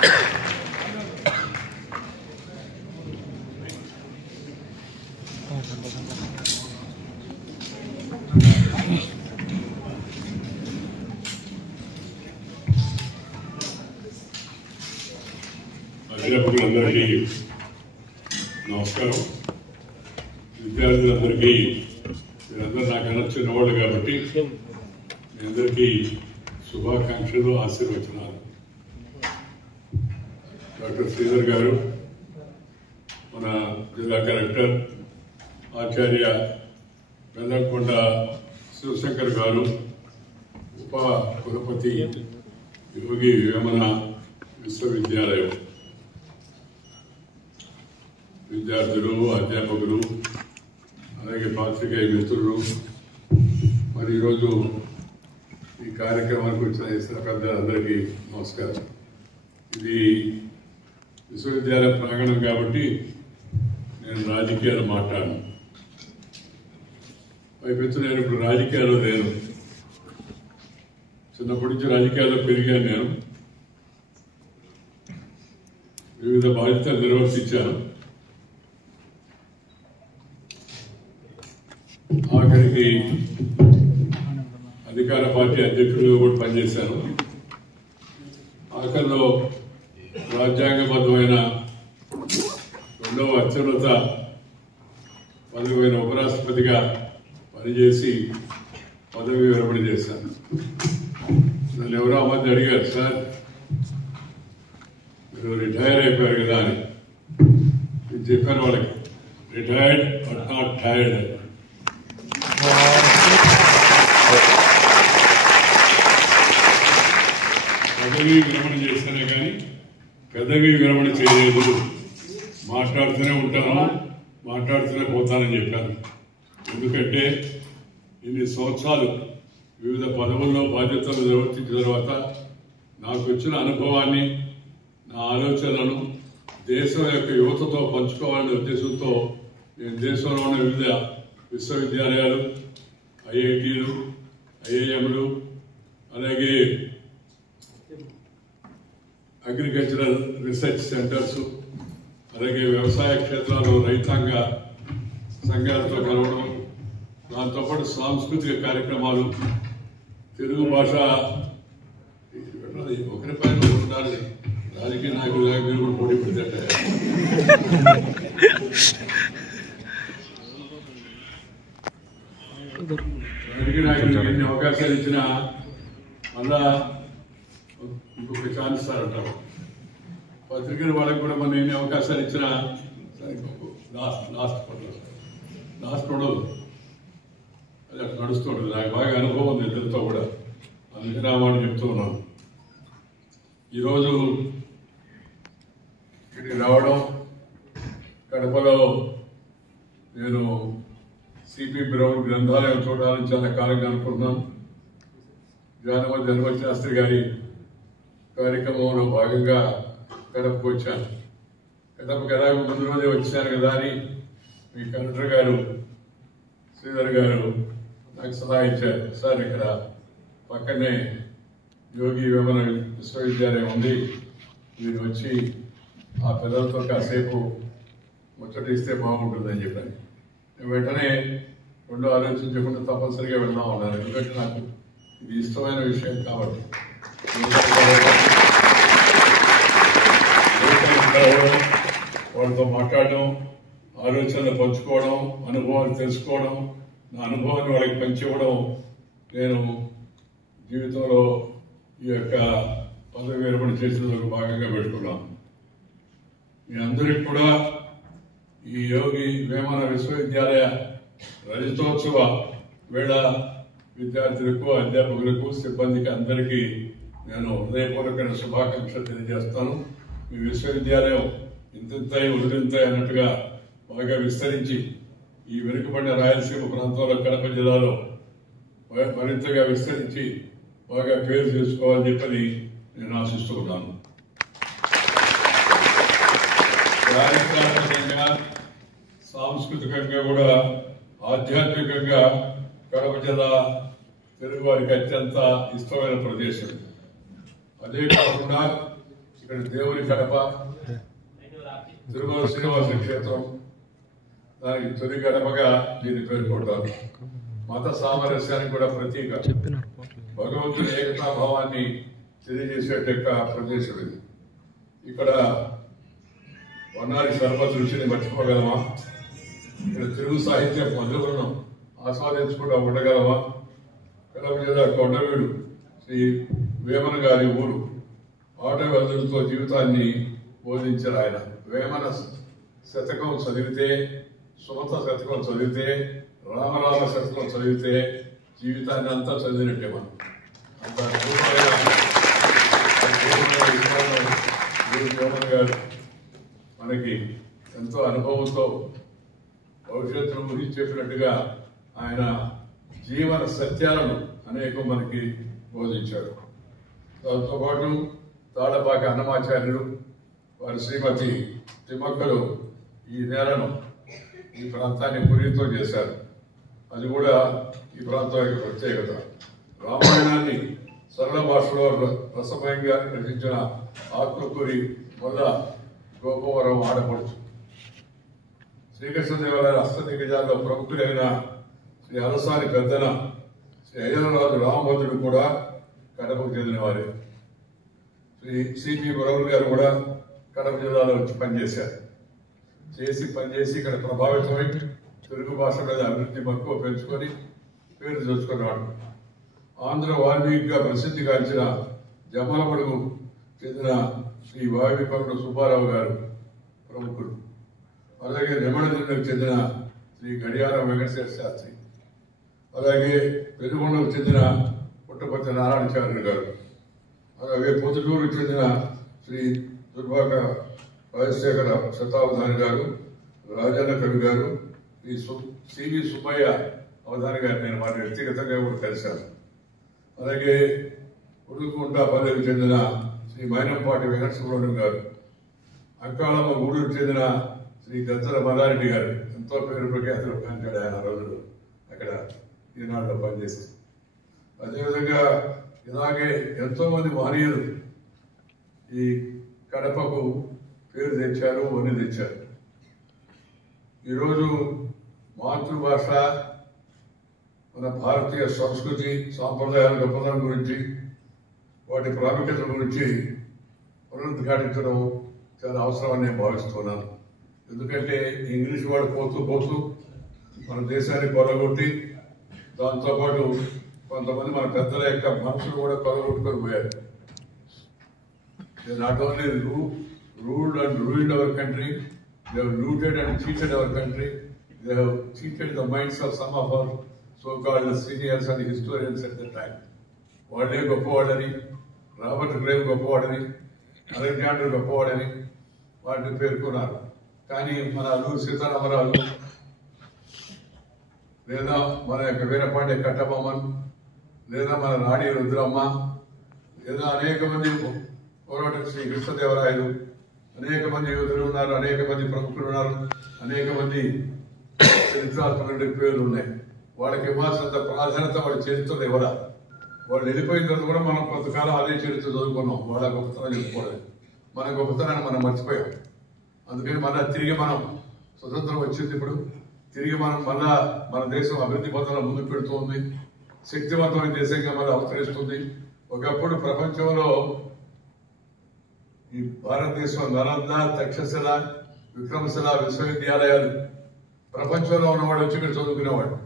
అధ్యాపకులందరికీ నమస్కారం. విద్యార్థులందరికీ మీరందరూ నాకన్నా చిన్నవాళ్ళు కాబట్టి మీ అందరికీ శుభాకాంక్షలు, ఆశీర్వచనాలు. డాక్టర్ శ్రీధర్ గారు, మన జిల్లా కలెక్టర్ ఆచార్య బెల్లంకొండ శివశంకర్ గారు, ఉప కులపతి యోగి వేమన విశ్వవిద్యాలయం విద్యార్థులు, అధ్యాపకులు, అలాగే పాత్రికేయ మిత్రులు, మరి ఈరోజు ఈ కార్యక్రమానికి వచ్చిన ఇతర పెద్దలందరికీ నమస్కారం. ఇది విశ్వవిద్యాలయ ప్రాంగణం కాబట్టి నేను రాజకీయాలు మాట్లాడను. పైపెత్తు నేను ఇప్పుడు రాజకీయాల్లో లేను. చిన్నప్పటి నుంచి రాజకీయాల్లో పెరిగాను. నేను వివిధ బాధ్యతలు నిర్వర్తించాను. ఆఖరికి అధికార పార్టీ అధ్యక్షుడిగా కూడా పనిచేశాను. ఆఖరిలో రాజ్యాంగబద్ధమైన 2వ అత్యున్నత పదవిమైన ఉపరాష్ట్రపతిగా పనిచేసి పదవి విరమణ చేశాను. నన్ను ఎవరో ఆ మధ్య అడిగారు, సార్ మీరు రిటైర్ అయిపోయారు కదా అని. నేను చెప్పాను వాళ్ళకి, రిటైర్డ్ బట్ నాట్ టైర్డ్. పదవి విరమణ చేస్తానే కానీ పెదవి విరమణ చేయలేదు. మాట్లాడుతూనే ఉంటాను, మాట్లాడుతూనే పోతానని చెప్పాను. ఎందుకంటే ఇన్ని సంవత్సరాలు వివిధ పదవుల్లో బాధ్యతలు నిర్వర్తించిన తర్వాత నాకు వచ్చిన అనుభవాన్ని, నా ఆలోచనలను దేశం యొక్క యువతతో పంచుకోవాలనే ఉద్దేశంతో నేను దేశంలో ఉన్న వివిధ విశ్వవిద్యాలయాలు, ఐఐటీలు, ఐఐఎంలు, అలాగే అగ్రికల్చరల్ రీసెర్చ్ సెంటర్స్, అలాగే వ్యవసాయ క్షేత్రాల్లో రైతాంగ సంఘాలతో కలవడం, దాంతోపాటు సాంస్కృతిక కార్యక్రమాలు, తెలుగు భాష ఒకరి పైన ఉండాలి. రాజకీయ నాయకులుగా మీరు కూడా పోటీ పెడితే రాజకీయ నాయకులకు ఎన్ని అవకాశాలు ఇచ్చినా మళ్ళా ఇంకొక ఛాన్స్ అంటారు. పత్రికల వాళ్ళకి కూడా మనం ఎన్ని అవకాశాలు ఇచ్చినా సరే లాస్ట్ ఉండదు. అది అట్లా నడుస్తుంటుంది. నాకు బాగా అనుభవం ఉంది ఇద్దరితో కూడా, అందుకని ఆ మాట చెప్తూ ఉన్నాను. ఈరోజు ఇక్కడికి రావడం, కడపలో నేను సిపి బ్రౌన్ గ్రంథాలయం చూడాలని చాలా కాలంగా అనుకుంటున్నాను. జానమతి ధర్మవతి శాస్త్రి గారి కార్యక్రమంలో భాగంగా కడపకు వచ్చాను. కడపకు ఎలాగో ముందు రోజే వచ్చాను కదా అని మీ కలెక్టర్ గారు శ్రీధర్ గారు నాకు సలహా ఇచ్చారు. సార్, ఇక్కడ పక్కనే యోగి వేమన విశ్వవిద్యాలయం ఉంది, మీరు వచ్చి ఆ పిల్లలతో కాసేపు ముచ్చటిస్తే బాగుంటుందని చెప్పాను. వెంటనే రెండో ఆలోచించకుండా తప్పనిసరిగా వెళ్దాం అన్నారు. ఎందుకంటే నాకు ఇది ఇష్టమైన విషయం కాబట్టి. వాళ్ళతో మాట్లాడడం, ఆలోచనలు పంచుకోవడం, అనుభవాలు తెలుసుకోవడం, నా అనుభవాన్ని వాళ్ళకి పంచివ్వడం నేను జీవితంలో ఈ యొక్క పదవి విరమణ చేసినందుకు భాగంగా పెట్టుకున్నాను. మీ అందరికీ కూడా ఈ యోగి వేమన విశ్వవిద్యాలయ రజతోత్సవ వేళ విద్యార్థులకు, అధ్యాపకులకు, సిబ్బందికి అందరికీ నేను హృదయపూర్వకమైన శుభాకాంక్షలు తెలియజేస్తాను. మీ విశ్వవిద్యాలయం ఇంతింతాయి ఉదిరింతాయి అన్నట్టుగా బాగా విస్తరించి ఈ వెనుకబడిన రాయలసీమ ప్రాంతంలో కడప జిల్లాలో మరింతగా విస్తరించి బాగా పేరు చేసుకోవాలని చెప్పని నేను ఆశిస్తూ ఉన్నాను. చారిత్రాత్మకంగా, సాంస్కృతికంగా కూడా, ఆధ్యాత్మికంగా కడప జిల్లా తెలుగు వారికి అత్యంత ఇష్టమైన ప్రదేశం. అదే కాకుండా ఇక్కడ దేవుని కడప తిరుమల శ్రీనివాస క్షేత్రం దానికి తొలి గడపగా దీన్ని పేర్కొంటారు. మత సామరస్యానికి కూడా ప్రతీక, భగవంతుని ఏకతాభావాన్ని తెలియజేసే ప్రదేశం ఇది. ఇక్కడ వన్నారి షర్బత్ రుచిని మర్చిపోగలమా? ఇక్కడ తెలుగు సాహిత్య మధులను ఆస్వాదించకుండా ఉండగలమా? కడప జిల్లా కొండవీడు శ్రీ వేమన గారి ఊరు. ఆటవెల్లులతో జీవితాన్ని బోధించారు ఆయన. వేమన శతకం చదివితే, సుమత శతకం చదివితే, రామరామ శతకం చదివితే జీవితాన్ని అంతా చదివినట్టే మనం. అంత వేమన గారు మనకి ఎంతో అనుభవంతో భవిష్యత్తును గురించి చెప్పినట్టుగా ఆయన జీవన సత్యాలను అనేకం మనకి బోధించాడు. దాంతో పాటు తాళపాక అన్నమాచార్యులు వారి శ్రీమతి తిమ్మక్కలు ఈ నేలను, ఈ ప్రాంతాన్ని పునీతం చేశారు. అది కూడా ఈ ప్రాంతం యొక్క ప్రత్యేకత. రామాయణాన్ని సరళ భాషలో రసమయంగా రచించిన ఆత్మకూరి మొల్ల గోపవరం ఆడపడుచు. శ్రీకృష్ణదేవరాయ హస్తదిగ్గజాల్లో ప్రముఖులైన శ్రీ అలసాని పెద్దన శ్రీ అయ్యలరాజు రామభద్రుడు కూడా కడపకు చెందిన వారే. శ్రీ సిపి బురవర్ గారు కూడా కడప జిల్లాలో వచ్చి పనిచేశారు. పనిచేసి ఇక్కడ ప్రభావితమై తెలుగు భాష మీద అభివృద్ధి మక్కువ పెంచుకొని పేరు తెచ్చుకున్నాడు. ఆంధ్ర వాల్మీకిగా ప్రసిద్ధిగాంచిన జమ్మలమడుగు చెందిన శ్రీ వాల్మీకి సుబ్బారావు గారు ప్రముఖుడు. అలాగే నెమడదిన్నకు చెందిన శ్రీ గడియారం వెంకటేశ్వర శాస్త్రి, అలాగే పెనుగొండకు చెందిన పుట్టపర్తి నారాయణచార్యులు గారు, అలాగే పొద్దుటూరుకు చెందిన శ్రీ దుర్భాగ రాజశేఖర శతావధాని గారు, రాజన్న కవి గారు, శ్రీ సివి సుబ్బయ్య అవధాని గారు నేను వారి వ్యక్తిగతంగా కూడా కలిశాను. అలాగే ఉడుకుంటాపల్లికి చెందిన శ్రీ మైనంపాటి వెంకట సుబ్రహ్మణ్యం గారు, అంకాళమ్మ గూడూరుకు చెందిన శ్రీ గద్దల మల్లారెడ్డి గారు, ఎంతో పేరు ప్రఖ్యాతులు పనిచాడు ఆయన రోజులు అక్కడ ఈనాడులో పనిచేసి. అదేవిధంగా ఇలాగే ఎంతో మంది మహనీయులు ఈ కడపకు పేరు తెచ్చారు, వని తెచ్చారు. ఈరోజు మాతృభాష, మన భారతీయ సంస్కృతి సాంప్రదాయాల గొప్పతనం గురించి, వాటి ప్రాముఖ్యత గురించి పునరుద్ఘాటించడం చాలా అవసరమని నేను భావిస్తున్నాను. ఎందుకంటే ఇంగ్లీష్ వాడు పోతూ మన దేశాన్ని కొలగొట్టి, దాంతోపాటు కొంతమంది మన పెద్దల యొక్క మనసులు కూడా కొలగొట్టుకొని పోయారు. They not only ruled and ruined our country, they have looted and cheated our country. They have cheated the minds of some of our so-called seniors and historians at the time. వాళ్ళే గొప్పవాడని, Robert Clive గొప్పవాడని, Alexander గొప్పవాడని వాటిని పేర్కొన్నారు. కానీ మన అల్లూరి సీతారామరాజు లేదా మన యొక్క వీరపాండ్య కట్టబొమ్మన్ లేదా మన రాణి రుద్రమ్మ లేదా అనేక మంది పోరాట శ్రీ కృష్ణదేవరాయలు, అనేక మంది యోధులు ఉన్నారు, అనేక మంది ప్రముఖులు ఉన్నారు, అనేక మంది చరిత్రాత్మక పేర్లు ఉన్నాయి. వాళ్ళకి ఇవ్వాల్సినంత ప్రాధాన్యత వాళ్ళ చరిత్రలు ఇవ్వరా. వాళ్ళు వెళ్ళిపోయిన తర్వాత కూడా మనం కొంతకాలం అదే చరిత్ర చదువుకున్నాం. వాళ్ళ గొప్పతనం చెప్పుకోలేదు, మన గొప్పతనాన్ని మనం మర్చిపోయాం. అందుకని తిరిగి మనం స్వతంత్రం వచ్చింది. ఇప్పుడు తిరిగి మళ్ళా మన దేశం అభివృద్ధి పథంలో ముందుకు పెడుతుంది, శక్తివంతమైన దేశంగా మళ్ళీ అవతరిస్తుంది. ఒకప్పుడు ప్రపంచంలో ఈ భారతదేశం నలంద, తక్షశిల, విక్రమశిల విశ్వవిద్యాలయాలు ప్రపంచంలో ఉన్నవాడు వచ్చి ఇక్కడ చదువుకునేవాడు.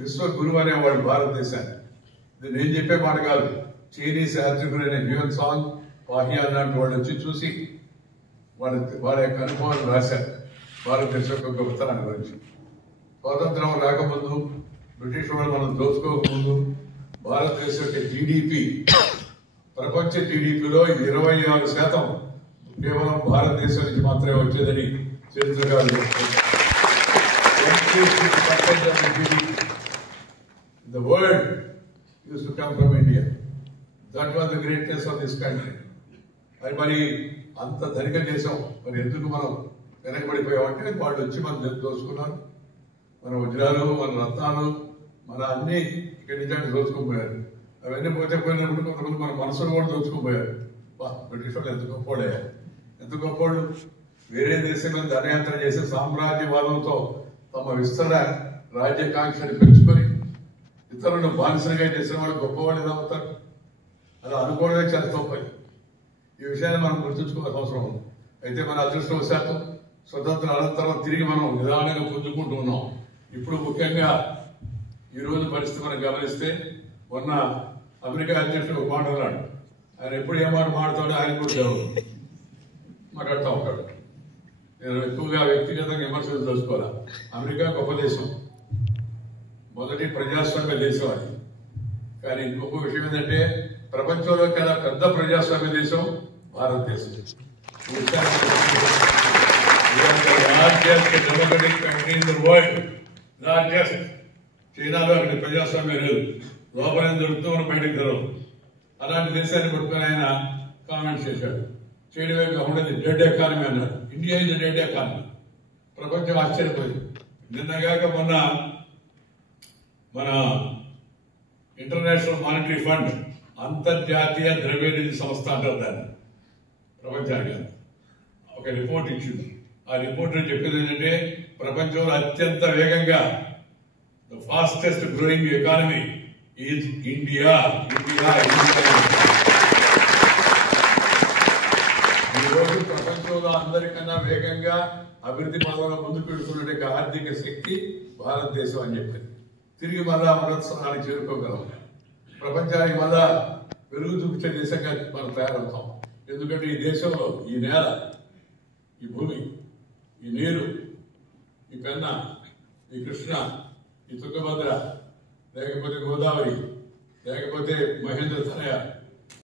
విశ్వ గురువు అనేవాడు భారతదేశాన్ని. ఇది నేను చెప్పే మాట కాదు, చైనీస్ యాత్రికులైన హ్యూయన్ సాంగ్, పాహియాన్ లాంటి వాళ్ళు వచ్చి చూసి వాళ్ళ యొక్క అనుభవాలు రాశారు భారతదేశం యొక్క గొప్పతనాన్ని గురించి. స్వాతంత్రం రాకముందు, బ్రిటిష్ వాళ్ళు మనం దోచుకోకముందు భారతదేశం యొక్క జీడిపి, ప్రపంచ జీడిపిలో 26% కేవలం భారతదేశం నుంచి మాత్రమే వచ్చేదని చరిత్రకారులు చెప్తున్నారు. The world used to come from India. That was the greatness of this country. అది మరి అంత ధనిక దేశం, మరి ఎందుకు మనం వెనకబడిపోయామంటే వాళ్ళు వచ్చి మనం దోచుకున్నారు. మన వజ్రాలు, మన రత్నాలు, మన అన్ని ఇక్కడి నుంచి దోచుకుపోయారు. అవన్నీ పోయినప్పుడు కొంతమంది మన మనసును కూడా దోచుకుపోయారు. బ్రిటిష్ వాళ్ళు ఎంత గొప్పోళ్ళు వేరే దేశంలో దండయాత్ర చేసి సామ్రాజ్యవాదంతో తమ విస్తరణ రాజ్యాకాంక్షని పెంచుకొని ఇతరులను బానిసలుగా చేసిన వాళ్ళు గొప్పవాళ్ళు ఎలా అవుతారు? అలా అనుకోవడమే చాలా తప్పని ఈ విషయాన్ని మనం గుర్తుంచుకోవాల్సిన అవసరం ఉంది. అయితే మన అదృష్టవశాత్తు స్వతంత్ర అనంతరం తిరిగి మనం నిదానంగా పుంజుకుంటూ ఉన్నాం. ఇప్పుడు ముఖ్యంగా ఈరోజు పరిస్థితి మనం గమనిస్తే మొన్న అమెరికా అధ్యక్షుడు ఒక మాట అన్నాడు. ఆయన ఎప్పుడు ఏ మాట మాట్లాడతాడో ఆయన కూడా మాట్లాడుతూ ఉంటాడు. నేను ఎక్కువగా వ్యక్తిగతంగా విమర్శలు తెలుసుకోవాలా. అమెరికా గొప్ప దేశం, మొదటి ప్రజాస్వామ్య దేశం అది. కానీ ఇంకొక విషయం ఏంటంటే ప్రపంచంలో కన్నా పెద్ద ప్రజాస్వామ్య దేశం భారతదేశం. Democratic country in the world, largest. చైనాలో అక్కడ ప్రజాస్వామ్యం లేదు, లోపల దొరుకుతూ మనం బయటకు తెరవదు. అలాంటి దేశాన్ని పట్టుకొని ఆయన కామెంట్స్ చేశాడు. చేయడమే కాకుండా డెడ్ ఎకానమీ అన్నాడు. ఇండియా ఇది డెడ్ ఎకానమీ. ప్రపంచం ఆశ్చర్యపోయింది. నిన్నగాక మొన్న మన ఇంటర్నేషనల్ మానిటరీ ఫండ్, అంతర్జాతీయ ద్రవ్యనిధి సంస్థ అంటారు దాన్ని, ప్రపంచానికి ఒక రిపోర్ట్ ఇచ్చింది. ఆ రిపోర్ట్ చెప్పేది ఏంటంటే ప్రపంచంలో అత్యంత వేగంగా the fastest growing economy is India. ఈరోజు ప్రపంచంలో అందరికన్నా వేగంగా అభివృద్ధి పదంలో ముందుకు వెళ్తున్న ఆర్థిక శక్తి భారతదేశం అని చెప్పింది. తిరిగి మళ్ళా ఉన్నతానికి చేరుకోగలం. ప్రపంచానికి మళ్ళా వెలుగు చూపించే దేశంగా మనం తయారవుతాం. ఎందుకంటే ఈ దేశంలో ఈ నేల, ఈ భూమి, ఈ నీరు, ఈ పెన్న, ఈ కృష్ణ, ఈ తుంగభద్ర, లేకపోతే గోదావరి, లేకపోతే మహేంద్ర తనయ,